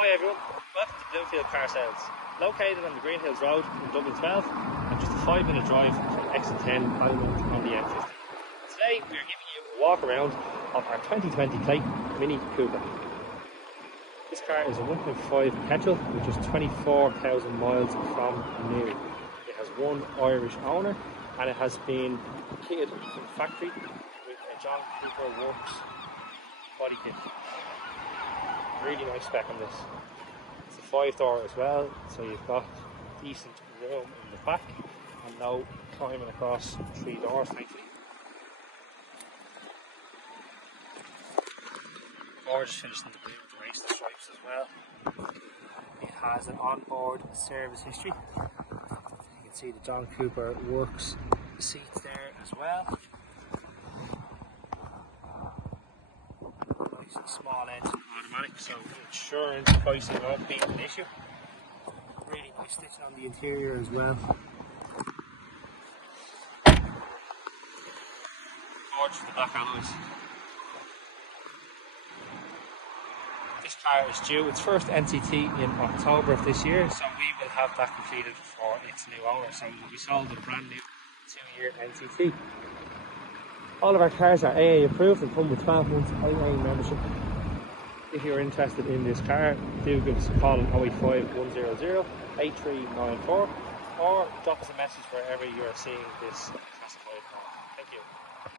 Hi everyone, welcome to Bloomfield Car Sales. Located on the Greenhills Road in Dublin 12 and just a 5-minute drive from exit 10 Walkaround on the M50. Today we are giving you a walk around of our 2020 plate Mini Cooper. This car is a 1.5 petrol with just 24,000 miles from new. It has one Irish owner and it has been kitted from factory with a John Cooper Works body kit. Really nice spec on this. It's a 5-door as well, so you've got decent room in the back and no climbing across 3 doors, thankfully. Gorgeous finish in the blue with the racing stripes as well. It has an onboard service history. You can see the John Cooper Works seats there as well. Small engine automatic, so insurance pricing won't be an issue. Really nice stitching on the interior as well. Gorgeous for the black alloys. This car is due its first NCT in October of this year, so we will have that completed for its new owner, so it will be sold with a brand new 2-year NCT. All of our cars are AA approved and come with 12 months AA membership. If you're interested in this car, do give us a call on 085 100 8394 or drop us a message wherever you are seeing this